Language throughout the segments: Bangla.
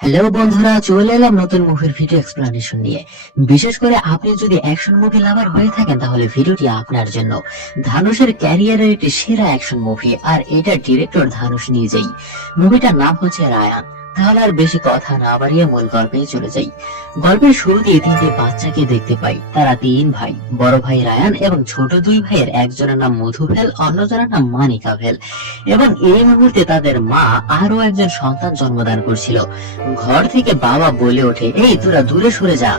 হ্যালো বন্ধুরা, চলে এলাম নতুন মুভির ভিডিও এক্সপ্লানেশন নিয়ে। বিশেষ করে আপনি যদি অ্যাকশন মুভি লাভার হয়ে থাকেন তাহলে ভিডিওটি আপনার জন্য। ধানুষের ক্যারিয়ারের একটি সেরা অ্যাকশন মুভি, আর এটা ডিরেক্টর ধানুষ নিজেই। মুভিটার নাম হচ্ছে রায়ান। তাহলে আর বেশি কথা না বাড়িয়ে মূল গল্পে চলে যাই। গল্পের শুরুতেই তিনটে বাচ্চাকে দেখতে পাই। তারা তিন ভাই, বড় ভাই রায়ান এবং ছোট দুই ভাইয়ের একজনের নাম মধুভেল, অন্যজনের নাম মানিকা ভেল। এবং এই মুহূর্তে তাদের মা আরো একজন সন্তান জন্মদান করছিল। ঘর থেকে বাবা বলে ওঠে, এই তোরা দূরে সরে যা।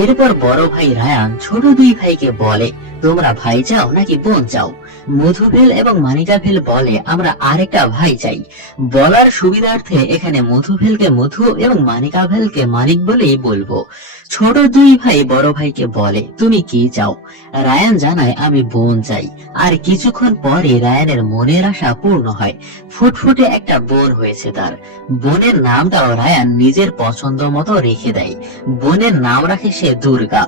এরপর বড় ভাই রায়ান ছোট দুই ভাইকে বলে, তোমরা ভাই চাও নাকি বোন চাও? মধুভেল এবং মানিকা ভেল বলে, আমরা আরেকটা ভাই চাই। বলার সুবিধার্থে এখানে মধুভেলকে মধু এবং মানিকা ভেলকে মানিক বলেই বলবো। ছোট দুই ভাই বড় ভাইকে বলে, তুমি কি চাও? রায়ান জানায়, আমি বোন চাই। আর কিছুক্ষণ পরে রায়ানের মনের আশা পূর্ণ হয়। ফুটফুটে একটা বোন হয়েছে তার। বোনের নামটাও রায়ান নিজের পছন্দ মতো রেখে দেয়। বোনের নাম রাখে সে দুর্গা।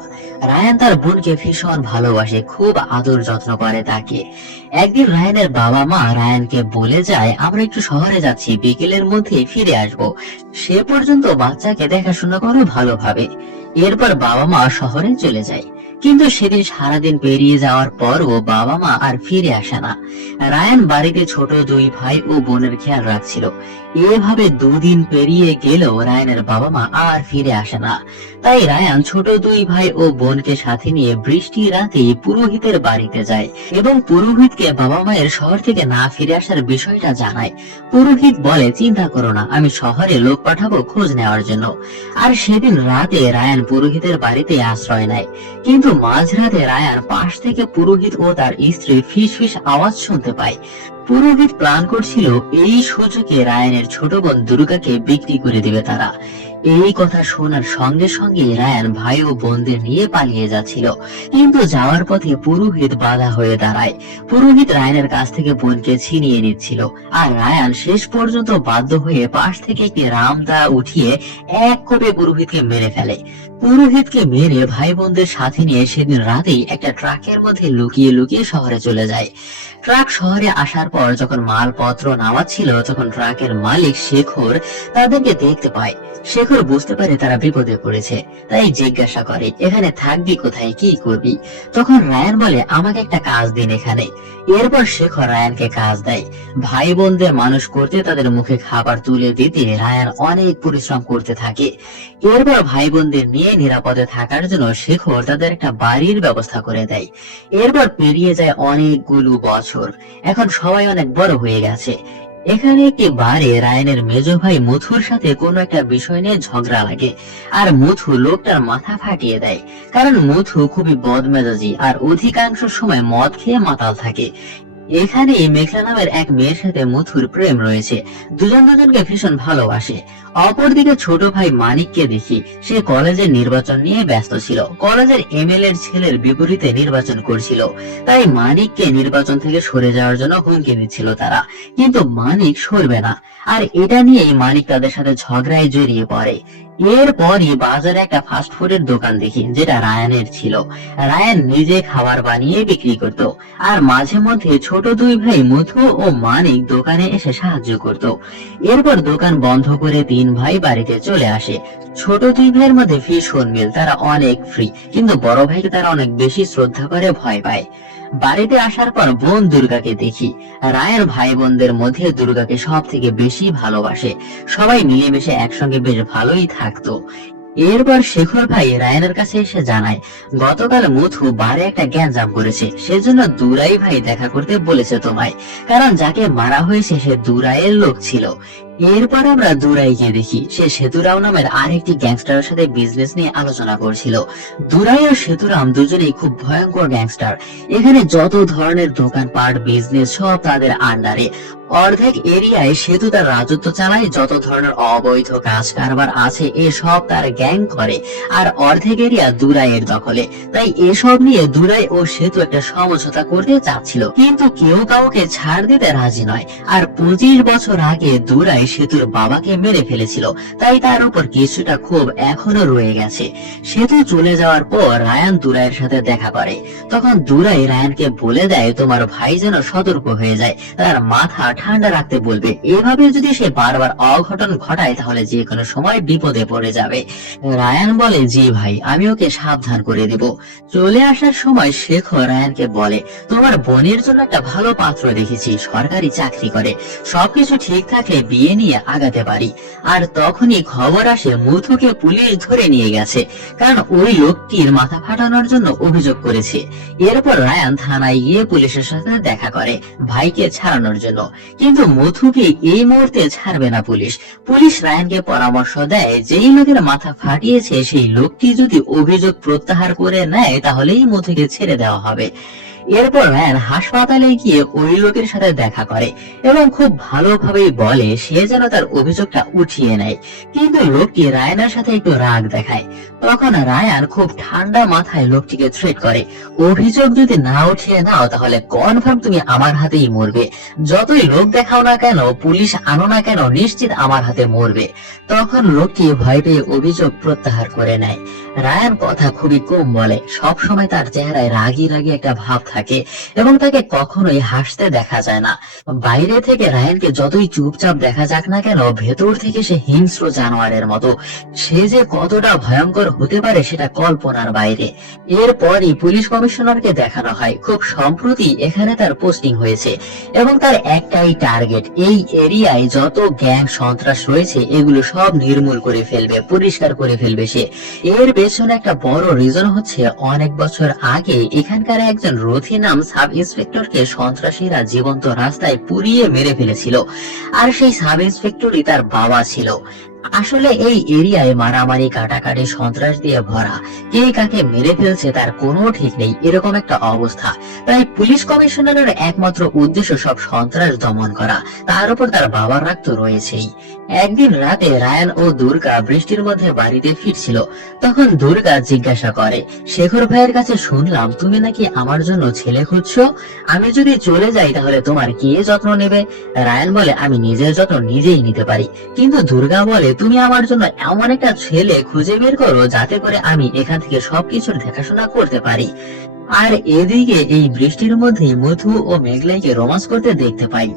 রায়ান তার বোনকে ভীষণ ভালোবাসে, খুব আদর যত্ন করে তাকে। একদিন রায়ানের বাবা মা রায়ানকে বলে যায়, আমরা একটু শহরে যাচ্ছি, বিকেলের মধ্যে ফিরে আসব, সে পর্যন্ত বাচ্চাকে দেখাশোনা করো ভালোভাবে। এরপর বাবা মা শহরে চলে যায়। কিন্তু সেদিন সারাদিন পেরিয়ে যাওয়ার পরও বাবা মা আর ফিরে আসে না। রায়ান বাড়িতে ছোট দুই ভাই ও বোনের খেয়াল রাখছিল। এভাবে দুদিন পেরিয়ে গেলেও রায়ানের বাবা মা আর ফিরে আসে না। তাই রায়ান ছোট দুই ভাই ও বোনকে সাথে নিয়ে বৃষ্টি রাতে পুরোহিতের বাড়িতে যায় এবং পুরোহিতকে বাবা মায়ের শহর থেকে না ফিরে আসার বিষয়টা জানায়। পুরোহিত বলে, চিন্তা করো না, আমি শহরে লোক পাঠাবো খোঁজ নেওয়ার জন্য। আর সেদিন রাতে রায়ান পুরোহিতের বাড়িতে আশ্রয় নেয়। কিন্তু মাঝরাতে রায়ান পাশ থেকে পুরোহিত ও তার স্ত্রী ফিস ফিস আওয়াজ শুনতে পায়। পুরোহিত প্ল্যান করছিল এই সুযোগে রায়ানের ছোট বোন দুর্গাকে বিক্রি করে দিবে তারা। এই কথা শোনার সঙ্গে সঙ্গে রায়ান ভাই ও বোনদের নিয়ে পালিয়ে যাচ্ছিল। কিন্তু যাওয়ার পথে পুরোহিত বাধা হয়ে দাঁড়ায়। পুরোহিত রায়ানের কাছ থেকে বোনকে ছিনিয়ে নিচ্ছিল। আর রায়ান শেষ পর্যন্ত বাধ্য হয়ে পাশ থেকে একটি রামদা উঠিয়ে এক কোপে পুরোহিতকে মেরে ফেলে। পুরোহিতকে মেরে ভাই বোনদের সাথে নিয়ে সেদিন রাতেই একটা ট্রাকের মধ্যে লুকিয়ে লুকিয়ে শহরে চলে যায়। ট্রাক শহরে আসার পর যখন মালপত্র নামাচ্ছিল, তখন ট্রাকের মালিক শেখর তাদেরকে দেখতে পায়। শেখর বুঝতে পারে তারা বিপদে পড়েছে, তাই জিজ্ঞাসা করে, এখানে থাকবি কোথায়, কি করবি? তখন রায়ান বলে, আমাকে একটা কাজ দিন এখানে। এরপর শেখর রায়ানকে কাজ দেয়। ভাই বোনদের মানুষ করতে, তাদের মুখে খাবার তুলে দিতে রায়ান অনেক পরিশ্রম করতে থাকে। এরপর ভাই বোনদের নিয়ে নিরাপদে থাকার জন্য শেখর তাদের একটা বাড়ির ব্যবস্থা করে দেয়। এরপর পেরিয়ে যায় অনেকগুলো বছর। এখন সবাই অনেক বড় হয়ে গেছে। এখানে একটি বারে রায়ানের মেজ ভাই মথুর সাথে কোনো একটা বিষয় নিয়ে ঝগড়া লাগে। আর মথু লোকটার মাথা ফাটিয়ে দেয়, কারণ মথু খুবই বদমেজাজি আর অধিকাংশ সময় মদ খেয়ে মাতাল থাকে। এখানে মেঘলা নামের এক মেয়ের সাথে মথুর প্রেম রয়েছে। দুজন দুজনকে ভীষণ ভালোবাসে। অপরদিকে ছোট ভাই মানিককে দেখি, সে কলেজের নির্বাচন নিয়ে ব্যস্ত ছিল। কলেজের এমএলএ এর ছেলের বিপরীতে নির্বাচন করছিল, তাই মানিককে নির্বাচন থেকে সরে যাওয়ার জন্য হুমকি দিচ্ছিল তারা। কিন্তু মানিক সরবে না, আর এটা নিয়েই মানিক তাদের সাথে ঝগড়ায় জড়িয়ে পড়ে। এরপরই বাজারে একটা ফাস্ট ফুডের দোকান দেখি, যেটা রায়ানের ছিল। রায়ান নিজে খাবার বানিয়ে বিক্রি করত, আর মাঝে মধ্যে ছোট দুই ভাই মধু ও মানিক দোকানে এসে সাহায্য করত। এরপর দোকান বন্ধ করে তিন ভাই বাড়িতে চলে আসে। ছোট দুই ভাইয়ের মধ্যে ভীষণ মিল, তারা অনেক ফ্রি, কিন্তু বড় ভাইকে তারা অনেক বেশি শ্রদ্ধা করে ভয় পায়। বাড়িতে আসার পর বোন দুর্গাকে দেখি। রায়ের ভাই বোনদের মধ্যে দুর্গাকে সব থেকে বেশি ভালোবাসে। সবাই মিলেমিশে একসঙ্গে বেশ ভালোই থাকতো। এরপর শেখর ভাই রায়ানের কাছে এসে জানায়, গতকাল মথু বারে একটা গ্যাঞ্জাম করেছে, সেজন্য দুরাই ভাই দেখা করতে বলেছে তোমায়, কারণ যাকে মারা হয়েছে সে দুরাইয়ের লোক ছিল। এরপর আমরা দুরাইকে দেখি, সে সেতুরাম নামের আরেকটি গ্যাংস্টারের সাথে বিজনেস নিয়ে আলোচনা করছিল। দুরাই ও সেতুরাম দুজনেই খুব ভয়ঙ্কর গ্যাংস্টার। এখানে যত ধরনের দোকানপাট, বিজনেস সব তাদের আন্ডারে। অর্ধেক এরিয়ায় সেতু তার রাজত্ব চালায়, যত ধরনের অবৈধ কাজ কারবার আছে এসব তার গ্যাং করে। আর অর্ধেক এরিয়া দুরাইয়ের দখলে। তাই এসব নিয়ে দুরাই ও সেতু একটা সমঝোতা করতে চাচ্ছিল, কিন্তু কেউ কাউকে ছাড় দিতে রাজি নয়। আর 25 বছর আগে দুরাই সেতুর বাবাকে মেরে ফেলেছিল, তাই তার উপর কিছুটা ক্ষোভ এখনো রয়ে গেছে। সেতু চলে যাওয়ার পর রায়ান দুরাইয়ের সাথে দেখা করে। তখন দুরাই রায়ানকে বলে দেয় তোমার ভাই যেন সতর্ক হয়ে যায়, তার মাথা ঠান্ডা রাখতে বলবে। এভাবে যদি সে বারবার অঘটন ঘটায় তাহলে যে কোনো সময় বিপদে পড়ে যাবে। রায়ান বলে জি ভাই, আমি ওকে সাবধান করে দেব। চলে আসার সময় শেখর রায়ানকে বলে তোমার বোনের জন্য একটা ভালো পাত্র দেখেছি, সরকারি চাকরি করে, সবকিছু ঠিক থাকলে বিয়ে নিয়ে আগাতে পারি। আর তখনই খবর আসে মুথুকে পুলিশ ধরে নিয়ে গেছে, কারণ ওই লোকটির মাথা ফাটানোর জন্য অভিযোগ করেছে। এরপর রায়ান থানায় গিয়ে পুলিশের সাথে দেখা করে ভাইকে ছাড়ানোর জন্য, কিন্তু মথুকে এই মুহূর্তে ছাড়বে না পুলিশ। পুলিশ রায়ানকে পরামর্শ দেয় যেই লোকের মাথা ফাটিয়েছে সেই লোকটি যদি অভিযোগ প্রত্যাহার করে নেয় তাহলেই মথুকে ছেড়ে দেওয়া হবে। এরপর রায়ান হাসপাতালে গিয়ে ওই লোকের সাথে দেখা করে এবং খুব ভালোভাবেই বলে সে যেন তার অভিযোগটা উঠিয়ে নেয়, কিন্তু লোকটি রায়ানের সাথে একটু রাগ দেখায়। তখন রায়ান খুব ঠান্ডা মাথায় লোকটিকে থ্রেট করে অভিযোগ যদি না উঠিয়ে নাও তাহলে কনফার্ম তুমি আমার হাতেই মরবে, যতই লোক দেখাও না কেন, পুলিশ আনো না কেন, নিশ্চিত আমার হাতে মরবে। তখন লোকটি ভয় পেয়ে অভিযোগ প্রত্যাহার করে নেয়। রায়ান কথা খুবই কম বলে, সব সময় তার চেহারায় রাগী রাগী একটা ভাব থাকে এবং তাকে কখনোই হাসতে দেখা যায় না। বাইরে থেকে রায়ানকে যতই চুপচাপ দেখা যাক না কেন, ভেতর থেকে সে হিংস্র জানোয়ারের মতো। সে যে কতটা ভয়ঙ্কর হতে পারে সেটা কল্পনার বাইরে। এরপরই পুলিশ কমিশনারকে দেখানো হয় খুব সম্প্রতি এখানে তার পোস্টিং হয়েছে এবং তার একটাই টার্গেট, এই এরিয়ায় যত গ্যাং সন্ত্রাস রয়েছে এগুলো সব নির্মূল করে ফেলবে, পরিষ্কার করে ফেলবে সে। এর পেছনে একটা বড় রিজন হচ্ছে অনেক বছর আগে এখানকার একজন রথি নাম সাব ইন্সপেক্টরকে সন্ত্রাসীরা জীবন্ত রাস্তায় পুড়িয়ে মেরে ফেলেছিল, আর সেই সাব ইন্সপেক্টরই তার বাবা ছিল। আসলে এই এরিয়ায় মারামারি কাটাকাটি সন্ত্রাস দিয়ে ভরা, কে কাকে মেরে ফেলছে তার কোনো ঠিক নেই, এরকম একটা অবস্থা। তাই পুলিশ কমিশনারের একমাত্র উদ্দেশ্য সব সন্ত্রাস দমন করা, তার উপর তার বাবার রাগ তো রয়েছেই। একদিন রাতে রায়ান ও দুর্গা বৃষ্টির মধ্যে বাড়িতে ফিরছিল, তখন দুর্গা জিজ্ঞাসা করে শেখর ভাইয়ের কাছে শুনলাম তুমি নাকি আমার জন্য ছেলে খুঁজছো, আমি যদি চলে যাই তাহলে তোমার কে যত্ন নেবে? রায়ান বলে আমি নিজের যত্ন নিজেই নিতে পারি, কিন্তু দুর্গা বলে তুমি আমার জন্য এমন একটা ছেলে খুঁজে বের করো যাতে করে আমি এখান থেকে সবকিছুর দেখাশোনা করতে পারি। আর এদিকে এই বৃষ্টির মধ্যে মধু ও মেঘলাইকে রোমান্স করতে দেখতে পাই।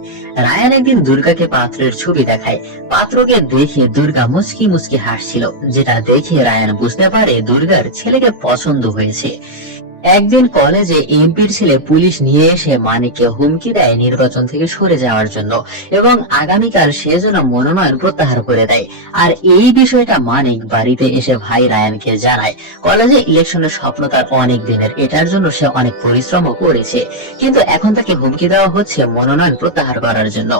রায়ান একদিন দুর্গাকে পাত্রের ছবি দেখায়, পাত্রকে দেখে দুর্গা মুচকি মুচকি হাসছিল, যেটা দেখে রায়ান বুঝতে পারে দুর্গার ছেলেকে পছন্দ হয়েছে। একদিন কলেজে এমপির ছেলে পুলিশ নিয়ে এসে মানিককে হুমকি দেয় নির্বাচন থেকে সরে যাওয়ার জন্য এবং আগামীকাল সে যেন মনোনয়ন প্রত্যাহার করে দেয়। আর এই বিষয়টা মানিক বাড়িতে এসে ভাই রায়ানকে জানায়। কলেজে ইলেকশনের স্বপ্ন তার অনেক দিনের, এটার জন্য সে অনেক পরিশ্রমও করেছে, কিন্তু এখন তাকে হুমকি দেওয়া হচ্ছে মনোনয়ন প্রত্যাহার করার জন্য।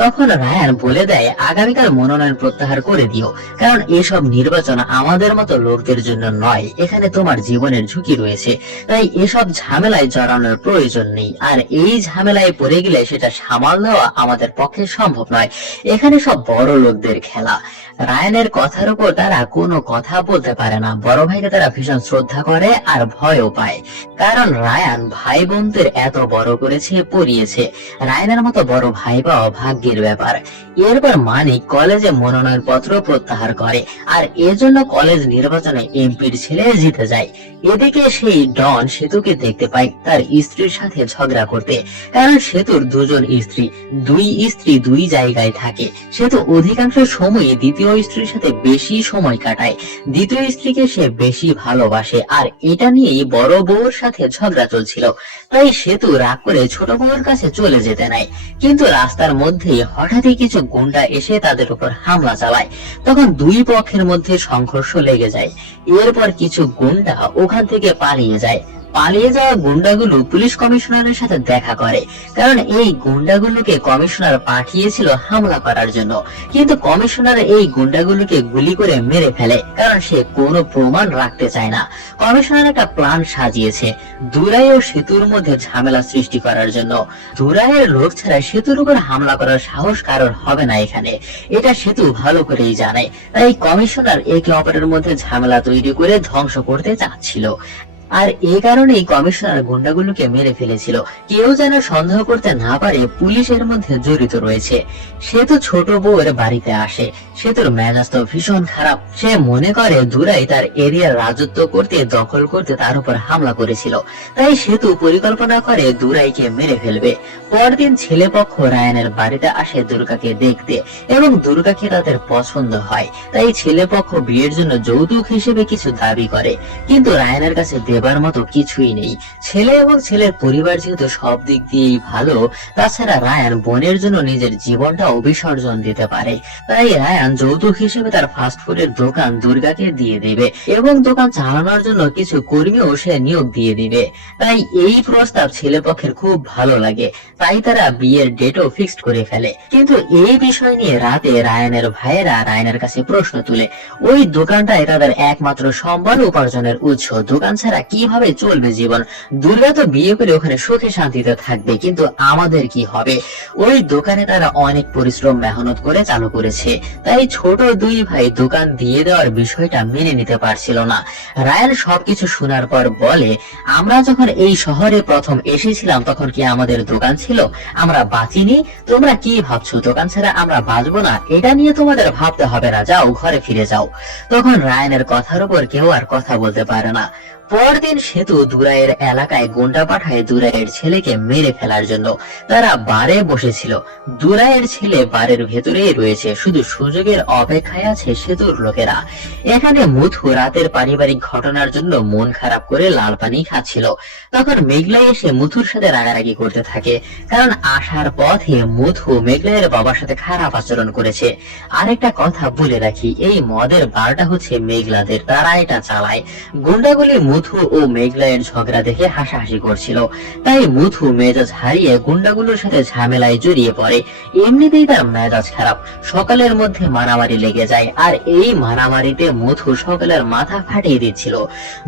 তখন রায়ান বলে দেয় আগামীকাল মনোনয়ন প্রত্যাহার করে দিও, কারণ এসব নির্বাচন আমাদের মতো লোকদের জন্য নয়, এখানে তোমার জীবনের ঝুঁকি রয়েছে, তাই এসব ঝামেলায় জড়ানোর প্রয়োজন নেই। আর এই ঝামেলায় পড়ে গেলে সেটা সামাল দেওয়া আমাদের পক্ষে সম্ভব নয়, এখানে সব বড় লোকদের খেলা। রায়ানের কথার উপর তারা কোনো কথা বলতে পারে না, বড় ভাইকে তারা ভীষণ শ্রদ্ধা করে আর ভয়ও পায়, কারণ রায়ান ভাই বোনদের এত বড় করেছে, পড়িয়েছে। রায়ানের মতো বড় ভাই পাওয়া ভাগ্যের ব্যাপার। এরপর মানিক কলেজে মনোনয়ন পত্র প্রত্যাহার করে আর এজন্য কলেজ নির্বাচনে এমপির ছেলে জিতে যায়। এদিকে সেই ডন সেতুকে দেখতে পাই তার স্ত্রীর সাথে ঝগড়া করতে, কারণ সেতুর দুজন স্ত্রী, দুই জায়গায় থাকে। সেতু অধিকাংশ সময় দ্বিতীয় স্ত্রীর সাথে বেশি সময় কাটায়, দ্বিতীয় স্ত্রীকে সে বেশি ভালোবাসে, আর এটা নিয়েই বড় বউর সাথে ঝগড়া চলছিল। তাই সেতু রাগ করে ছোট বউর কাছে চলে যেতে নেয়, কিন্তু রাস্তার মধ্যে হঠাৎই কিছু গুন্ডা এসে তাদের উপর হামলা চালায়। তখন দুই পক্ষের মধ্যে সংঘর্ষ লেগে যায়। এরপর কিছু গুন্ডা ওখান থেকে পালিয়ে যায়। পালিয়ে যাওয়া গুন্ডাগুলো পুলিশ কমিশনারের সাথে দেখা করে, কারণ এই গুন্ডাগুলোকে কমিশনার পাঠিয়েছিল হামলা করার জন্য, কিন্তু কমিশনার এই গুন্ডাগুলোকে গুলি করে মেরে ফেলে, কারণ সে কোনো প্রমাণ রাখতে চায় না। কমিশনার একটা প্ল্যান সাজিয়েছে দুরাই ও সেতুর মধ্যে ঝামেলা সৃষ্টি করার জন্য। দুরাইয়ের লোক ছাড়া সেতুর উপর হামলা করার সাহস কারোর হবে না এখানে, এটা সেতু ভালো করেই জানে। তাই কমিশনার একে অপরের মধ্যে ঝামেলা তৈরি করে ধ্বংস করতে চাচ্ছিল। আর এই কারণেই কমিশনার গুন্ডাগুলোকে মেরে ফেলেছিল। কেউ যেন সন্দেহ করতে না পারে পুলিশের মধ্যে জড়িত রয়েছে। সে তো ছোট বউয়ের বাড়িতে আসে, সে তোর মেজাজ তো ভীষণ খারাপ। সে মনে করে দুরাই তার এরিয়ার রাজত্ব করতে, দখল করতে তার উপর হামলা করেছিল। তাই সেতু পরিকল্পনা করে দুরাইকে মেরে ফেলবে। পরদিন ছেলেপক্ষ রায়ানের বাড়িতে আসে দুর্গাকে দেখতে, এবং দুর্গাকে তাদের পছন্দ হয়। তাই ছেলেপক্ষ বিয়ের জন্য যৌতুক হিসেবে কিছু দাবি করে, কিন্তু রায়ানের কাছে দেবার মতো কিছুই নেই। ছেলে এবং ছেলের পরিবার যেহেতু সব দিক দিয়েই ভালো, তাছাড়া রায়ান বোনের জন্য নিজের জীবনটা বিসর্জন দিতে পারে। তাই রায়ান যৌতুক হিসেবে তার ফাস্টফুডের দোকান দুর্গাকে দিয়ে দেবে, এবং দোকান চালানোর জন্য কিছু কর্মীও সে নিয়োগ দিয়ে দিবে। তাই এই প্রস্তাব ছেলেপক্ষের খুব ভালো লাগে, তাই তারা বিয়ের ডেটও ফিক্সড করে ফেলে। কিন্তু এই বিষয় নিয়ে রাতে রায়ানের ভাইয়েরা রায়ানের কাছে প্রশ্ন তুলে, ওই দোকানটাই তাদের একমাত্র সম্বল উপার্জনের উৎস, দোকান ছাড়া কিভাবে চলবে জীবন? দুর্গা তো বিয়ে করে ওখানে সুখে শান্তিতে থাকবে, কিন্তু আমাদের কি হবে? ওই দোকানে তারা অনেক পরিশ্রম মেহনত করে চালু করেছে। তাই ছোট দুই ভাই দোকান দিয়ে দেওয়ার বিষয়টা মেনে নিতে পারছিল না। রায়ান সবকিছু শোনার পর বলে, আমরা যখন এই শহরে প্রথম এসেছিলাম তখন কি আমাদের দোকান ছিল? আমরা বাঁচিনি? তোমরা কি ভাবছো দোকান ছাড়া আমরা বাঁচবো না? এটা নিয়ে তোমাদের ভাবতে হবে না, যাও ঘরে ফিরে যাও। তখন রায়ানের কথার উপর কেউ আর কথা বলতে পারে না। পরদিন সেতু দুরাইয়ের এলাকায় গুন্ডা পাঠায় দুরাইয়ের ছেলেকে মেরে ফেলার জন্য। তারা বারে বসেছিল, দুরাইয়ের ছেলে বারের ভেতরেই রয়েছে, শুধু সুযোগের অপেক্ষায় আছে সেতুর লোকেরা। এখানে মুথু রাতের পারিবারিক ঘটনার জন্য মন খারাপ করে লাল পানি খাচ্ছিল। তখন মেঘলা এসে মুথুর সাথে রাগারাগি করতে থাকে, কারণ আসার পথে মুথু মেঘলাইয়ের বাবার সাথে খারাপ আচরণ করেছে। আরেকটা কথা বলে রাখি, এই মদের বারটা হচ্ছে মেঘলাদের, তারা এটা চালায়। গুন্ডাগুলি মুথু ও মেঘলাইয়ের ঝগড়া দেখে হাসাহাসি করছিল, তাই মুথু মেজাজ হারিয়ে গুন্ডাগুলোর সাথে ঝামেলায় জড়িয়ে পড়ে। এমনিতেই তার মেজাজ খারাপ, সকালের মধ্যে মারামারি লেগে যায়, আর এই মারামারিতে মুথু সকালের মাথা ফাটিয়ে দিচ্ছিল।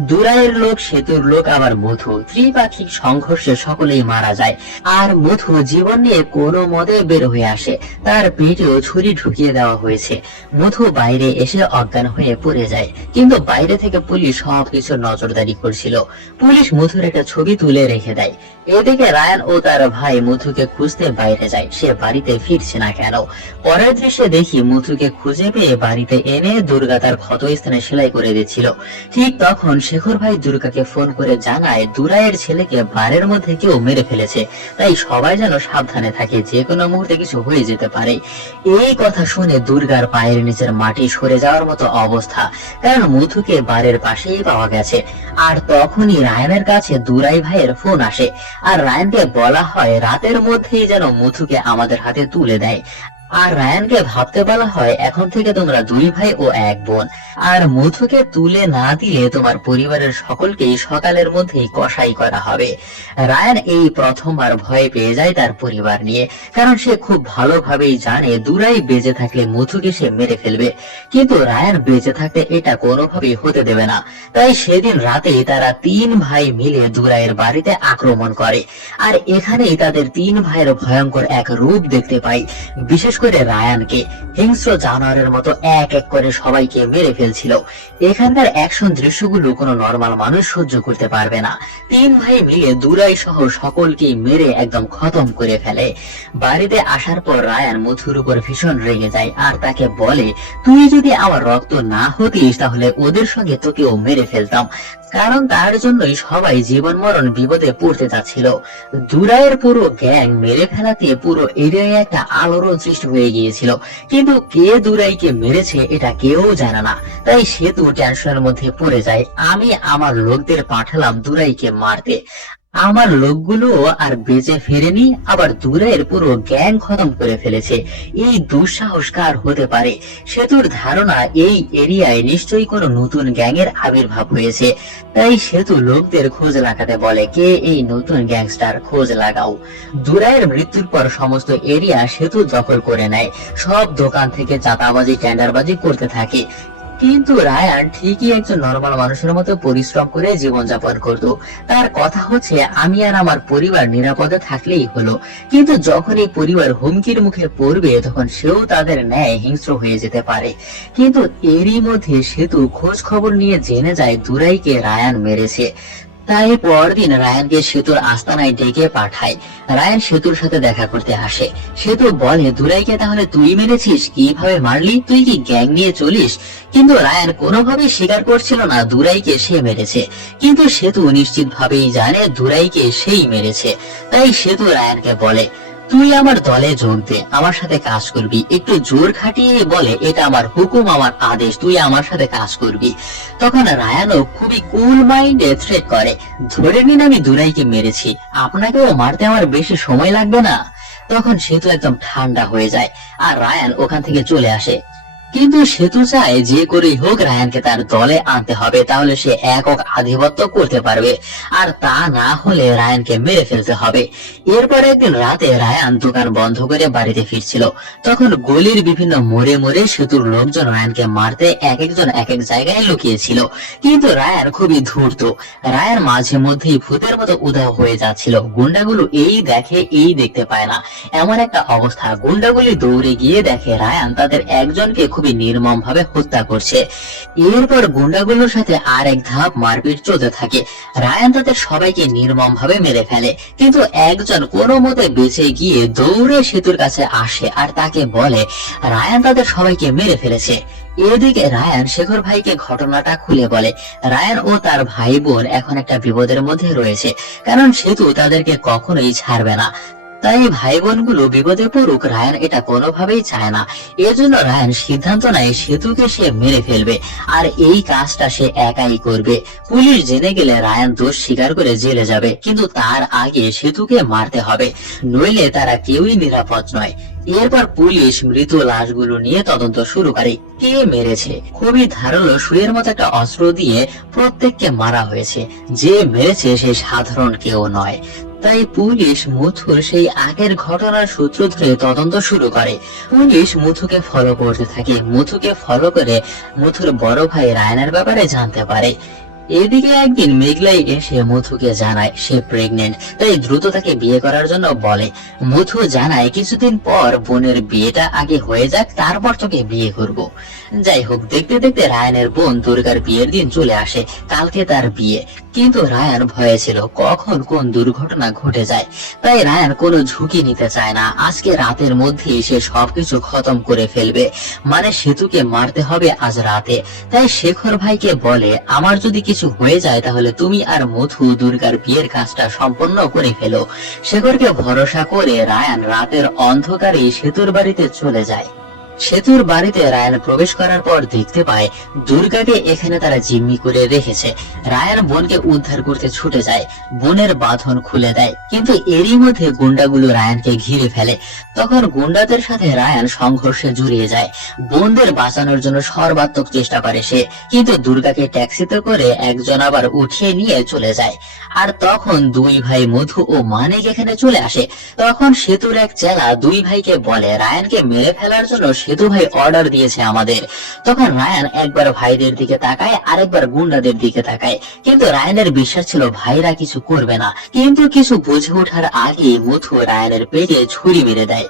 দুরাইয়ের লোক, সেতুর লোক, আবার মুথু, ত্রিপাক্ষিক সংঘর্ষে সকলেই মারা যায়। আর মুথু জীবন নিয়ে কোনো মদে বের হয়ে আসে, তার পেটেও ছুরি ঢুকিয়ে দেওয়া হয়েছে। মুথু বাইরে এসে অজ্ঞান হয়ে পড়ে যায়, কিন্তু বাইরে থেকে পুলিশ সবকিছু নজরদারি করছিল। পুলিশ মুথুর একটা ছবি তুলে রেখে দেয়। এদিকে রায়ান ও তার ভাই মুথুকে খুঁজতে বাইরে যায়, সে বাড়িতে ফিরছে না কেন। পরের দৃশ্যে দেখি মুথুকে খুঁজে পেয়ে বাড়িতে এনে দুর্গা তার ক্ষত স্থানে সেলাই করে দিচ্ছিল। ঠিক তখন শেখর ভাই দুর্গাকে ফোন করে জানায় দুরাইয়ের ছেলেকে বারের মধ্যে কেউ মেরে ফেলেছে, তাই সবাই যেন সাবধানে থাকে, যে কোনো মুহূর্তে কিছু হয়ে যেতে পারে। এই কথা শুনে দুর্গার পায়ের নিচের মাটি সরে যাওয়ার মতো অবস্থা, কারণ মুথুকে বারের পাশেই পাওয়া গেছে। আর তখনই রায়ানের কাছে দুরাই ভাইয়ের ফোন আসে, আর রায়ানকে বলা হয় রাতের মধ্যেই যেন মুথুকে আমাদের হাতে তুলে দেয়। আর রায়ানকে ভাবতে বলা হয় এখন থেকে তোমরা দুই ভাই ও এক বোন, আর মুথুকে তুলে না দিলে তোমার পরিবারের সকলকেই সকালের মধ্যেই কসাই করা হবে। রায়ান এই প্রথমবার ভয় পেয়ে যায় তার পরিবার নিয়ে, কারণ সে খুব ভালোভাবেই জানে দুরাই বেঁচে থাকলে মুথুকে সে মেরে ফেলবে, কিন্তু রায়ান বেঁচে থাকতে এটা কোনোভাবেই হতে দেবে না। তাই সেদিন রাতে তারা তিন ভাই মিলে দুরাইয়ের বাড়িতে আক্রমণ করে, আর এখানেই তাদের তিন ভাইয়ের ভয়ঙ্কর এক রূপ দেখতে পাই। বিশেষ করে রায়ানকে হিংস্র জানোয়ারের মতো এক এক করে সবাইকে মেরে ফেলছিল। এখানকার অ্যাকশন দৃশ্যগুলো কোনো নরমাল মানুষ সহ্য করতে পারবে না। তিন ভাই মিলে দুরাই সহ সকলকে মেরে একদম খতম করে ফেলে। বাড়িতে আসার পর রায়ান মুথুর উপর ভীষণ রেগে যায়, আর তাকে বলে তুই যদি আমার রক্ত না হতিস তাহলে ওদের সঙ্গে তোকেও মেরে ফেলতাম, কারণ তার জন্যই সবাই জীবন মরণ বিপদে পড়তে যাচ্ছিল। দুরাইয়ের পুরো গ্যাং মেরে ফেলাতে পুরো এরিয়ায় একটা আলোড়ন সৃষ্টি হয়ে গিয়েছিল, কিন্তু কে দুরাইকে মেরেছে এটা কেউ জানে না। তাই সেতু টেনশনের মধ্যে পড়ে যায়। আমি আমার লোকদের পাঠালাম দুরাইকে মারতে, আমার লোকগুলো আর বেঁচে ফেরেনি, আবার দুরাইয়ের পুরো গ্যাং খতম করে ফেলেছে। এই দুঃসাহস কার হতে পারে? সেতুর ধারণা এই এরিয়ায় নিশ্চয়ই কোনো নতুন গ্যাংয়ের আবির্ভাব হয়েছে। তাই সেতু লোকদের খোঁজ লাগাতে বলে, কে এই নতুন গ্যাংস্টার, খোঁজ লাগাও। দুরাইয়ের মৃত্যুর পর সমস্ত এরিয়া সেতু দখল করে নেয়, সব দোকান থেকে চাঁদাবাজি, টেন্ডারবাজি করতে থাকে। কিন্তু রায়ান ঠিকই একজন নরমাল মানুষের মতো পরিশ্রম করে জীবনযাপন করত। তার কথা হচ্ছে আমি আর আমার পরিবার নিরাপদে থাকলেই হলো, কিন্তু যখন এই পরিবার হুমকির মুখে পড়বে তখন সেও তাদের ন্যায় হিংস্র হয়ে যেতে পারে। কিন্তু এরই মধ্যে সেতু খোঁজ খবর নিয়ে জেনে যায় দুরাইকে রায়ান মেরেছে। তাই পরদিন রায়ানকে সেতুর আস্তানায় ডেকে পাঠায়। রায়ান সেতুর সাথে দেখা করতে আসে। সেতু বলে, দুরাইকে তাহলে তুই মেরেছিস? কিভাবে মারলি? তুই কি গ্যাং নিয়ে চলিস? কিন্তু রায়ান কোনোভাবেই স্বীকার করছিল না দুরাইকে সে মেরেছে। কিন্তু সেতু নিশ্চিত ভাবেই জানে দুরাইকে সেই মেরেছে। তাই সেতু রায়ানকে বলে, তুই আমার দলে যোগ দে, আমার সাথে কাজ করবি। একটু জোর খাটিয়ে বলে, এটা আমার হুকুম, আমার আদেশ, তুই আমার সাথে কাজ করবি। তখন রায়ানও খুবই কুল মাইন্ডে থ্রেট করে, ধরে নিন আমি দুরাইকে মেরেছি, আপনাকেও মারতে আমার বেশি সময় লাগবে না। তখন সেতু একদম ঠান্ডা হয়ে যায় আর রায়ান ওখান থেকে চলে আসে। কিন্তু সেতু চায় যে করেই হোক রায়ানকে তার দলে আনতে হবে, তাহলে সে একক আধিপত্য করতে পারবে, আর তা না হলে রায়ানকে মেরে ফেলতে হবে। এরপর একদিন রাতে রায়ান দোকান বন্ধ করে বাড়িতে ফিরছিল। তখন গলির বিভিন্ন মোড়ে মোড়ে সেতুর লোকজন রায়ানকে মারতে এক একজন এক এক জায়গায় লুকিয়েছিল। কিন্তু রায়ান খুবই ধূর্ত। রায়ান মাঝে মধ্যেই ভূতের মতো উধাও হয়ে যাচ্ছিল। গুন্ডাগুলো এই দেখে এই দেখতে পায় না, এমন একটা অবস্থা। গুন্ডাগুলি দৌড়ে গিয়ে দেখে রায়ান তাদের একজনকে খুবই নির্মম ভাবে হত্যা করছে। এরপর গুন্ডাগুলোর সাথে আর এক ধাপ মারপিট চলতে থাকে। রায়ান তাদের সবাইকে নির্মম ভাবে মেরে ফেলে, কিন্তু একজন কোনো মতে বেঁচে গিয়ে দৌড়ে সেতুর কাছে আসে আর তাকে বলে রায়ান তাদের সবাইকে মেরে ফেলেছে। এদিকে রায়ান শেখর ভাইকে ঘটনাটা খুলে বলে। রায়ান ও তার ভাই বোন এখন একটা বিপদের মধ্যে রয়েছে, কারণ সেতু তাদেরকে কখনোই ছাড়বে না। তাই ভাই বোনগুলো বিপদে পড়ুক রায়ান এটা কোনোভাবেই চায় না। এজন্য রায়ান সিদ্ধান্ত নেয় সেতুকে সে মেরে ফেলবে, আর এই কাজটা সে একাই করবে। পুলিশ জেনে গেলে রায়ান দোষ স্বীকার করে জেলে যাবে, কিন্তু তার আগে সেতুকে মারতে হবে, নইলে তারা কেউই নিরাপদ নয়। এরপর পুলিশ মৃত লাশগুলো নিয়ে তদন্ত শুরু করে। কে মেরেছে? খুবই ধারালো সুইয়ের মতো একটা অস্ত্র দিয়ে প্রত্যেককে মারা হয়েছে। যে মেরেছে সে সাধারণ কেউ নয়। তাই পুলিশ মুথুর সেই আগের ঘটনার সূত্র ধরে তদন্ত শুরু করে। পুলিশ মুথুকে ফলো করতে থাকে। মুথুকে ফলো করে মুথুর বড় ভাই রায়ানের ব্যাপারে জানতে পারে। এদিকে একদিন মেঘলাই এসে মুথুকে জানায় সে প্রেগনেন্ট, তাই দ্রুত তাকে বিয়ে করার জন্য বলে। মুথু জানায় কিছুদিন পর বোনের বিয়েটা আগে হয়ে যাক, তারপর তোকে বিয়ে করব। যাই হোক, দেখতে দেখতে রায়ানের বোন দুর্গার বিয়ের দিন চলে আসে। কালকে তার বিয়ে, কিন্তু রায়ান ভয়ে ছিল কখন কোন দুর্ঘটনা ঘটে যায়। তাই রায়ান কোনো ঝুঁকি নিতে চায় না। আজকে রাতের মধ্যেই সে সবকিছু খতম করে ফেলবে, মানে সেতুকে মারতে হবে আজ রাতে। তাই শেখর ভাইকে বলে, আমার যদি কিছু হয়ে যায় তাহলে তুমি আর মধু দুর্গার বিয়ের কাজটা সম্পন্ন করে ফেলো। শেখরকে ভরসা করে রায়ান রাতের অন্ধকারে সেতুর বাড়িতে চলে যায়। সেতুর বাড়িতে রায়ান প্রবেশ করার পর দেখতে পায় দুর্গাকে এখানে তারা জিম্মি করে রেখেছে। রায়ান বোনকে উদ্ধার করতে ছুটে যায়, বোনের বাঁধন খুলে দেয়, কিন্তু এরই মধ্যে গুন্ডাগুলো রায়ানকে ঘিরে ফেলে। তখন গুন্ডাদের সাথে রায়ান সংঘর্ষে জড়িয়ে যায়। বোনদের বাঁচানোর জন্য সর্বাত্মক চেষ্টা করে সে, কিন্তু দুর্গাকে ট্যাক্সিতে করে একজন আবার উঠিয়ে নিয়ে চলে যায়। আর তখন দুই ভাই মধু ও মানিক এখানে চলে আসে। তখন সেতুর এক চেলা দুই ভাইকে বলে, রায়ানকে মেরে ফেলার জন্য সেতু ভাই অর্ডার দিয়েছে আমাদের। তখন রায়ান একবার ভাইদের দিকে তাকায়, আরেকবার গুন্ডাদের দিকে তাকায়, কিন্তু রায়ানের বিশ্বাস ছিল ভাইরা কিছু করবে না। কিন্তু কিছু বুঝে ওঠার আগে মধু রায়ানের পেটে ছুরি মেরে দেয়।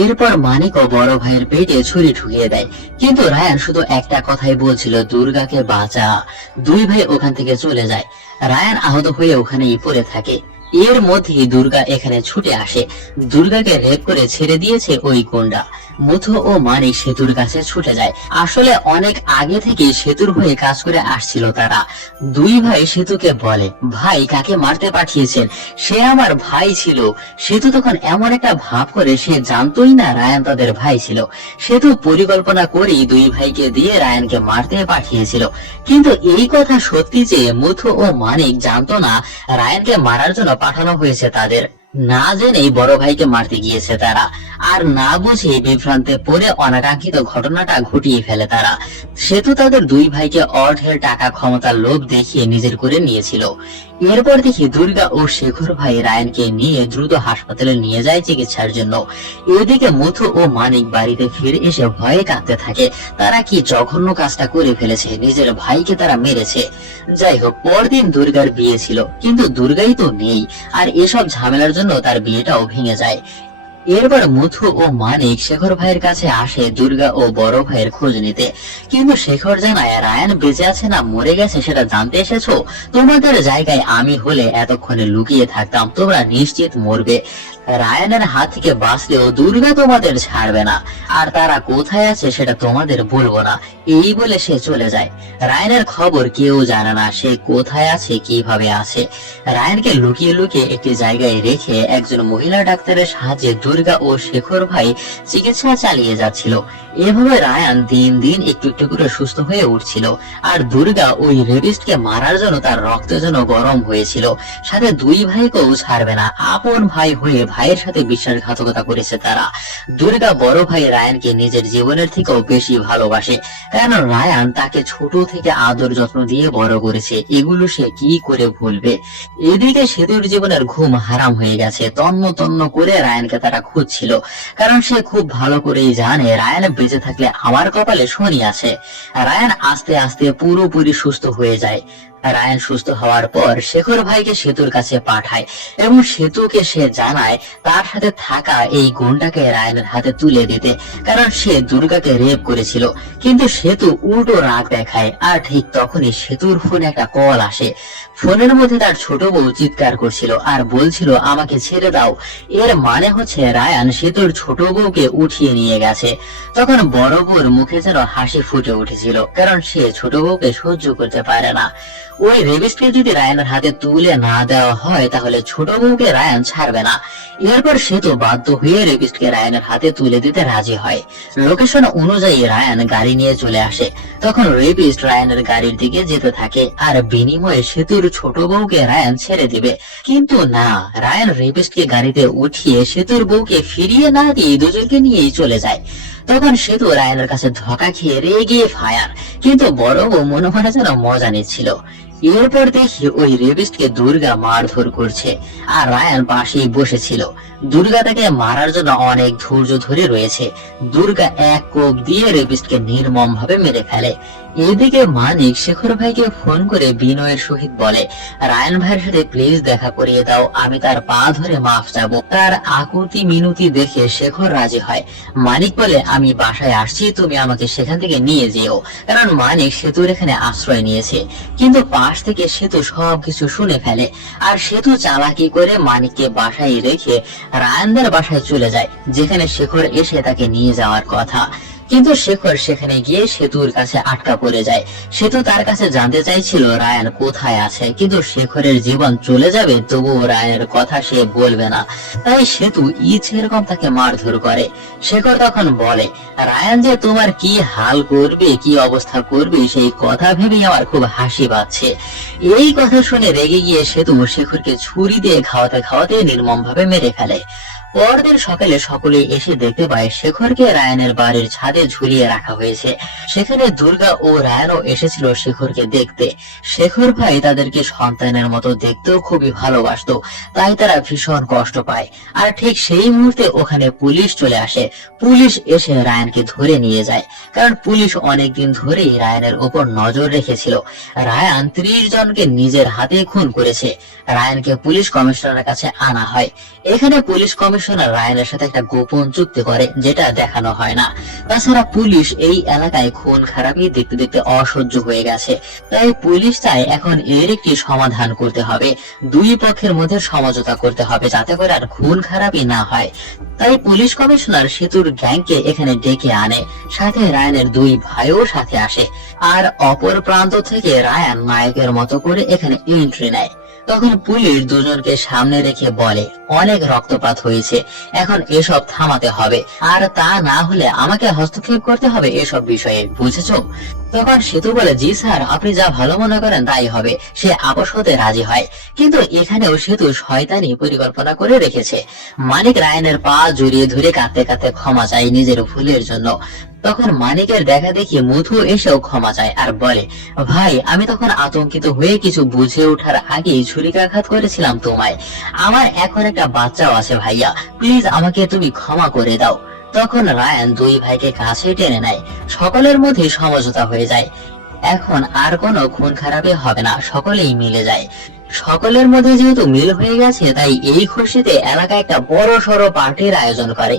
এরপর মানিকও বড় ভাইয়ের পেটে ছুরি ঢুকিয়ে দেয়, কিন্তু রায়ান শুধু একটা কথাই বলছিল, দুর্গাকে বাঁচা। দুই ভাই ওখান থেকে চলে যায়। রায়ান আহত হয়ে ওখানেই পড়ে থাকে। এর মধ্যেই দুর্গা এখানে ছুটে আসে। দুর্গাকে রেপ করে ছেড়ে দিয়েছে ওই গুন্ডা। মুথু ও মানিক সেতুর কাছে ছুটে যায়। আসলে অনেক আগে থেকে সেতুর হয়ে কাজ করে আসছিল তারা। দুই ভাই সেতুকে বলে, ভাই কাকে মারতে পাঠিয়েছেন? সে আমার ভাই ছিল। সেতু তখন এমন একটা ভাব করে সে জানতোই না রায়ান তাদের ভাই ছিল। সেতু পরিকল্পনা করেই দুই ভাইকে দিয়ে রায়ানকে মারতে পাঠিয়েছিল, কিন্তু এই কথা সত্যি যে মুথু ও মানিক জানতো না রায়ানকে মারার জন্য পাঠানো হয়েছে তাদের। না জেনেই বড় ভাইকে মারতে গিয়েছে তারা, আর না বুঝে বিভ্রান্তে পড়ে অনাকাঙ্ক্ষিত ঘটনাটা ঘটিয়ে ফেলে তারা। সেতু তাদের দুই ভাইকে অঢেল টাকা ক্ষমতার লোভ দেখিয়ে নিজের করে নিয়েছিল। এরপর দেখি দুর্গা ও শেখর ভাই রায়ানকে নিয়ে দ্রুত হাসপাতালে নিয়ে যায় চিকিৎসার জন্য। এদিকে মুথু ও মানিক বাড়িতে ফিরে এসে ভয়ে কাঁদতে থাকে। তারা কি জঘন্য কাজটা করে ফেলেছে, নিজের ভাইকে তারা মেরেছে। যাই হোক, পরদিন দুর্গার বিয়ে ছিল, কিন্তু দুর্গাই তো নেই, আর এসব ঝামেলার জন্য তার বিয়েটাও ভেঙে যায়। এরপর মুথু ও মানিক শেখর ভাইয়ের কাছে আসে দুর্গা ও বড় ভাইয়ের খোঁজ নিতে, কিন্তু শেখর জানায় রায়ান বেঁচে আছে না মরে গেছে সেটা জানতে এসেছো? তোমাদের জায়গায় আমি হলে এতক্ষণে লুকিয়ে থাকতাম, তোমরা নিশ্চিত মরবে। রায়ানের হাত থেকে বাঁচলেও দুর্গা তোমাদের ছাড়বে না, আর তারা কোথায় আছে সেটা তোমাদের বলবো না। এই বলে সে চলে যায়। রায়ানের খবর কেউ জানে না সে কোথায় আছে, কিভাবে আছে। রায়ানকে লুকিয়ে লুকিয়ে একটি জায়গায় রেখে একজন মহিলা ডাক্তারের সাহায্যে দুর্গা ও শেখর ভাই চিকিৎসা চালিয়ে যাচ্ছিল। এভাবে রায়ান দিন দিন একটু একটু করে সুস্থ হয়ে উঠছিল, আর দুর্গা ওই রেপিস্টকে মারার জন্য তার রক্ত যেন গরম হয়েছিল। সাথে দুই ভাইকেও ছাড়বে না, আপন ভাই হয়ে ভাইয়ের সাথে বিশ্বাসঘাতকতা করেছে তারা। দুর্গা বড় ভাই রায়ানকে নিজের জীবনের থেকেও বেশি ভালোবাসে, কারণ রায়ান তাকে ছোট থেকে আদর যত্ন দিয়ে বড় করেছে, এগুলো সে কি করে ভুলবে। এদিকে সেতুর জীবনের ঘুম হারাম হয়ে গেছে, তন্ন তন্ন করে রায়ানকে তারা খুঁজছিল, কারণ সে খুব ভালো করেই জানে রায়ান বেঁচে থাকলে আমার কপালে শনি আছে। রায়ান আস্তে আস্তে পুরোপুরি সুস্থ হয়ে যায়। রায়ান সুস্থ হওয়ার পর শেখর ভাইকে সেতুর কাছে পাঠায় এবং সেতুকে সে জানায় তার সাথে থাকা এই গুন্ডাকে রায়ানের হাতে তুলে দিতে, কারণ সে দুর্গাকে রেপ করেছিল। কিন্তু সেতু উল্টো রাগ দেখায়, আর ঠিক তখনই সেতুর ফোনে একটা কল আসে। ফোনের মধ্যে তার ছোট বউ চিৎকার করছিল আর বলছিল আমাকে ছেড়ে দাও। এর মানে হচ্ছে রায়ান সেতুর ছোট বউকে উঠিয়ে নিয়ে গেছে। তখন বড় বউর মুখে যেন হাসি ফুটে উঠেছিল, কারণ সে ছোট বউকে সহ্য করতে পারে না। ওই রেবিস্টকে যদি রায়ানের হাতে তুলে না দেওয়া হয় তাহলে ছোট বউকে রায়ান ছাড়বে না। এরপর সেতু বাধ্য হয়ে রেবিস্টকে রায়ানের হাতে তুলে দিতে রাজি হয়। লোকেশন অনুযায়ী রায়ান গাড়ি নিয়ে চলে আসে। তখন রেবিস্ট রায়ানের গাড়ির দিকে যেতে থাকে, আর বিনিময়ে সেতুর ছোট বউকে রায়ান ছেড়ে দিবে। কিন্তু না, রায়ান রেবিস্টকে গাড়িতে উঠিয়ে সেতুর বউকে ফিরিয়ে না দিয়ে দুজনকে নিয়েই চলে যায়। তখন সেতু রায়ানের কাছে ধোঁকা খেয়ে রেগে ফায়ার, কিন্তু বড় বউ মনে মনে যেন মজা নিচ্ছিল। এরপর দেখি ওই রেবিস্টকে দুর্গা মারধর করছে, আর রায়ান পাশেই বসেছিল। দুর্গা তাকে মারার জন্য অনেক ধৈর্য ধরে রয়েছে। দুর্গা এক কোপ দিয়ে রেবিস্টকে নির্মম ভাবে মেরে ফেলে। এদিকে মানিক শেখর ভাইকে ফোন করে বিনয়ের সহিত বলে রায়ান ভাইয়ের সাথে প্লিজ দেখা করিয়ে দাও, আমি তার পা ধরে মাফ চাবো। তার আকুতি মিনতি দেখে শেখর রাজি হয়। মানিক বলে আমি বাসায় আসছি, তুমি আমাকে সেখান থেকে নিয়ে যেও, কারণ মানিক সেতুর এখানে আশ্রয় নিয়েছে। কিন্তু পাশ থেকে সেতু সবকিছু শুনে ফেলে, আর সেতু চালাকি করে মানিককে বাসায় রেখে রায়ানদের বাসায় চলে যায়, যেখানে শেখর এসে তাকে নিয়ে যাওয়ার কথা। কিন্তু শেখর সেখানে গিয়ে সেতুর কাছে আটকা পড়ে যায়। সেতু তার কাছে জানতে চাইছিল রায়ান কোথায় আছে, কিন্তু শেখরের জীবন চলে যাবে তবুও রায়ানের কথা সে বলবে না। তাই সেতু ইচ্ছে এরকম তাকে মারধর করে। শেখর তখন বলে রায়ান যে তোমার কি হাল করবে, কি অবস্থা করবে সেই কথা ভেবেই আমার খুব হাসি পাচ্ছে। এই কথা শুনে রেগে গিয়ে সেতু শেখরকে ছুরি দিয়ে খাওয়াতে খাওয়াতে নির্মম ভাবে মেরে ফেলে। পরদিন সকালে সকলেই এসে দেখতে পায় শেখরকে রায়ানের বাড়ির ছাদে ঝুলিয়ে রাখা হয়েছে। সেখানে দুর্গা ও রায়ানও এসেছিল শেখরকে দেখতে। শেখর ভাই তাদেরকে সন্তানের মতো দেখতেও খুবই ভালোবাসতো, তাই তারা ভীষণ কষ্ট পায়। আর ঠিক সেই মুহূর্তে ওখানে পুলিশ চলে আসে। পুলিশ এসে রায়ানকে ধরে নিয়ে যায়, কারণ পুলিশ অনেকদিন ধরেই রায়ানের উপর নজর রেখেছিল। রায়ান 30 জনকে নিজের হাতে খুন করেছে। রায়ানকে পুলিশ কমিশনারের কাছে আনা হয়। এখানে পুলিশ কমিশনার রায়ানের সাথে একটা গোপন চুক্তি করে, যেটা দেখানো হয় না। তাছাড়া পুলিশ এই এলাকায় খুন খারাপি দেখতে দেখতে অসহ্য হয়ে গেছে, তাই পুলিশ চায় এখন এর একটি সমাধান করতে হবে। দুই পক্ষের মধ্যে সমঝোতা করতে হবে, যাতে করে আর খুন খারাপি না হয়। তাই পুলিশ কমিশনার সেতুর গ্যাংকে এখানে ডেকে আনে, সাথে রায়ানের দুই ভাইও সাথে আসে। আর অপর প্রান্ত থেকে রায়ান নায়কের মতো করে এখানে এন্ট্রি নেয়। তখন পুলিশ দুজনকে সামনে রেখে বলে অনেক রক্তপাত হয়েছে, এখন এসব থামাতে হবে, আর তা না হলে আমাকে হস্তক্ষেপ করতে হবে এসব বিষয়ে, বুঝেছো? তখন সেতু বলে জি স্যার, আপনি যা ভালো মনে করেন তাই হবে। সে আপোষ হতে রাজি হয়, কিন্তু এখানেও সেতু শয়তানি পরিকল্পনা করে রেখেছে। মানিক রায়ানের পা জড়িয়ে ধরে কাঁদতে কাঁদতে ক্ষমা চায় নিজের ভুলের জন্য। তখন মানিকের দেখা দেখি মুথু এসেও ক্ষমা চায় আর বলে ভাই, আমি তখন আতঙ্কিত হয়ে কিছু বুঝে ওঠার আগেই ছুরিকাঘাত করেছিলাম তোমায়। আমার এখন একটা বাচ্চাও আছে ভাইয়া, প্লিজ আমাকে তুমি ক্ষমা করে দাও। তখন রায়ান দুই ভাইকে কাছে টেনে নেয়। সকলের মধ্যে সমঝোতা হয়ে যায়। এখন আর কোনো খুন খারাপি হবে না, সকলেই মিলে যায়। সকলের মধ্যে যেহেতু মিল হয়ে গেছে, তাই এই খুশিতে এলাকায় একটা বড় সড়ো পার্টির আয়োজন করে।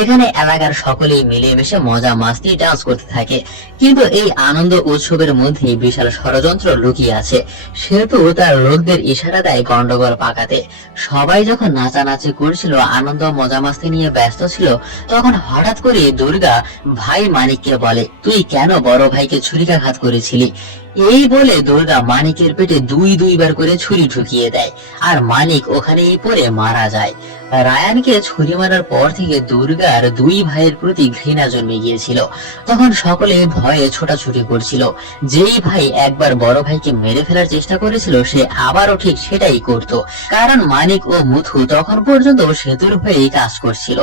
এখানে এলাকার সকলেই মিলেমিশে মজা মাস্তি ডান্স করতে থাকে। কিন্তু এই আনন্দ উৎসবের মধ্যে বিশাল ষড়যন্ত্র লুকিয়ে আছে। সেহেতু তার লোকদের ইশারা দেয় গন্ডগোল পাকাতে। সবাই যখন নাচানাচি করছিল, আনন্দ মজা মাস্তি নিয়ে ব্যস্ত ছিল, তখন হঠাৎ করে দুর্গা ভাই মানিককে বলে, তুই কেন বড় ভাইকে ছুরিকাঘাত করেছিলি? এই বলে দুর্গা মানিকের পেটে দুইবার করে ছুরি ঢুকিয়ে দেয়, আর মানিক ওখানেই পড়ে মারা যায়। রায়ানকে ছুরি মারার পর থেকে দুর্গার দুই ভাইয়ের প্রতি ঘৃণা জন্মে গিয়েছিল। তখন সকলে ভয়ে ছোটাছুটি করছিল। যেই ভাই একবার বড় ভাইকে মেরে ফেলার চেষ্টা করেছিল, সে আবারও ঠিক সেটাই করত। কারণ মানিক ও মুথু তখন পর্যন্ত সেতুর হয়েই কাজ করছিল।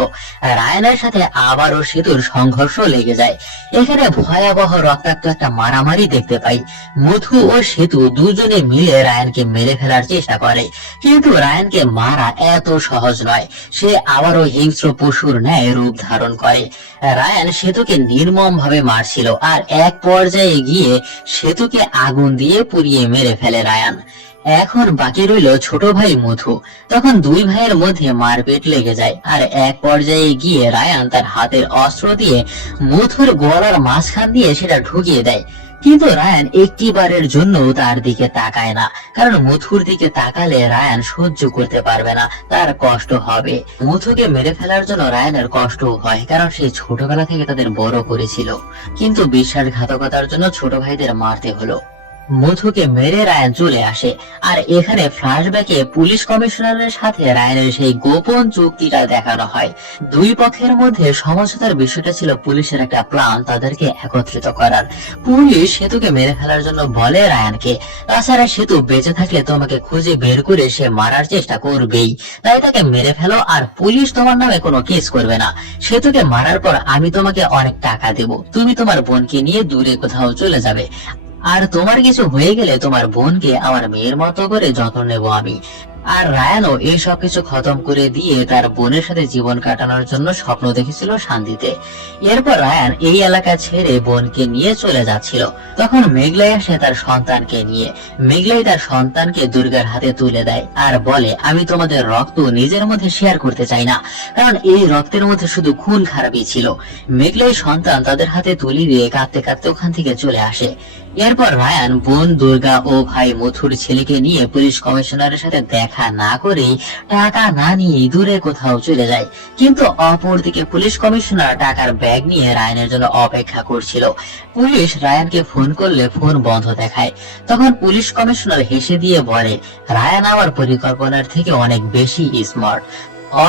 রায়ানের সাথে আবারও সেতুর সংঘর্ষ লেগে যায়। এখানে ভয়াবহ রক্তাক্ত একটা মারামারি দেখতে পাই। মুথু ও সেতু দুজনে মিলে রায়ানকে মেরে ফেলার চেষ্টা করে, কিন্তু রায়ানকে মারা এত সহজ নয়। সে আবারও হিংস্র পশুর ন্যায় রূপ ধারণ করে। রায়ান সেতুকে নির্মম ভাবে মারছিল, আর এক পর্যায়ে গিয়ে সেতুকে আগুন দিয়ে পুড়িয়ে মেরে ফেলে রায়ান। এখন বাকি রইল ছোট ভাই মুথু। তখন দুই ভাইয়ের মধ্যে মারপিট লেগে যায়, আর এক পর্যায়ে গিয়ে রায়ান তার হাতের অস্ত্র দিয়ে মুথুর গলার মাঝখান দিয়ে সেটা ঢুকিয়ে দেয়। কিন্তু রায়ান একটিবারের জন্য তার দিকে তাকায় না, কারণ মুথুর দিকে তাকালে রায়ান সহ্য করতে পারবে না, তার কষ্ট হবে। মুথুকে মেরে ফেলার জন্য রায়ানের কষ্টও হয়, কারণ সে ছোটবেলা থেকে তাদের বড় করেছিল। কিন্তু বিশ্বাসঘাতকতার জন্য ছোট ভাইদের মারতে হলো। মুথুকে মেরে রায়ান চলে আসে, আর এখানে ফ্ল্যাশব্যাকে পুলিশ কমিশনারের সাথে রায়ানের সেই গোপন চুক্তিটা দেখানো হয়। দুই পক্ষের মধ্যে সমঝোতার বিষয়টা ছিল পুলিশের একটা প্ল্যান তাদেরকে একত্রিত করার। পুলিশ সেতুকে মেরে ফেলার জন্য বলে রায়ানকে, তাছাড়া সেতু বেঁচে থাকলে তোমাকে খুঁজে বের করে সে মারার চেষ্টা করবেই, তাই তাকে মেরে ফেলো, আর পুলিশ তোমার নামে কোনো কেস করবে না। সেতুকে মারার পর আমি তোমাকে অনেক টাকা দেব, তুমি তোমার বোনকে নিয়ে দূরে কোথাও চলে যাবে, আর তোমার কিছু হয়ে গেলে তোমার বোনকে আমার মেয়ের মতো করে যত্ন নেব আমি। আর রায়ানও এই সবকিছু খতম করে দিয়ে তার বোনের সাথে জীবন কাটানোর জন্য স্বপ্ন দেখেছিল শান্তিতে। এরপর রায়ান এই এলাকা ছেড়ে বোনকে নিয়ে চলে যাচ্ছিল। তখন মেঘলাই আসে তার সন্তানকে নিয়ে। মেঘলাই তার সন্তানকে দুর্গার হাতে তুলে দেয়, আর বলে, আমি তোমাদের রক্ত নিজের মধ্যে শেয়ার করতে চাই না, কারণ এই রক্তের মধ্যে শুধু খুন খারাপই ছিল। মেঘলাই সন্তান তাদের হাতে তুলে দিয়ে কাঁদতে কাঁদতে ওখান থেকে চলে আসে। এরপর রায়ান বোন দুর্গা ও ভাই মথুর ছেলেকে নিয়ে পুলিশ কমিশনারের সাথে দেখা না করে টাকা না নিয়ে দূরে কোথাও চলে যায়। কিন্তু অপরদিকে পুলিশ কমিশনার টাকার ব্যাগ নিয়ে রায়ানের জন্য অপেক্ষা করছিল। পুলিশ রায়ানকে ফোন করলে ফোন বন্ধ দেখায়। তখন পুলিশ কমিশনার হেসে দিয়ে বলে, রায়ান আমার পরিকল্পনার থেকে অনেক বেশি স্মার্ট।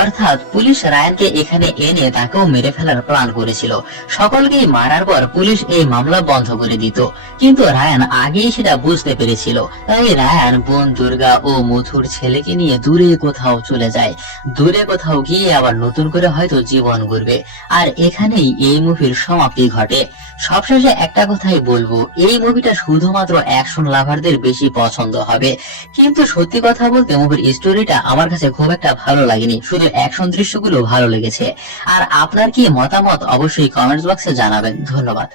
অর্থাৎ পুলিশ রায়ানকে এখানে এনে তাকেও মেরে ফেলার প্ল্যান করেছিল। সকলকেই মারার পর পুলিশ এই মামলা বন্ধ করে দিত, কিন্তু রায়ান আগেই সেটা বুঝতে পেরেছিল। তাই রায়ান বোন দুর্গা ও মথুর ছেলেকে নিয়ে দূরে কোথাও চলে যায়। দূরে কোথাও গিয়ে আবার নতুন করে হয়তো জীবন গড়বে। আর এখানেই এই মুভির সমাপ্তি ঘটে। সবশেষে একটা কথাই বলবো, এই মুভিটা শুধুমাত্র অ্যাকশন লাভারদের বেশি পছন্দ হবে। কিন্তু সত্যি কথা বলতে মুভির স্টোরিটা আমার কাছে খুব একটা ভালো লাগেনি, শুধু অ্যাকশন দৃশ্যগুলো ভালো লেগেছে। আর আপনার কি মতামত অবশ্যই কমেন্টস বক্সে জানাবেন। ধন্যবাদ।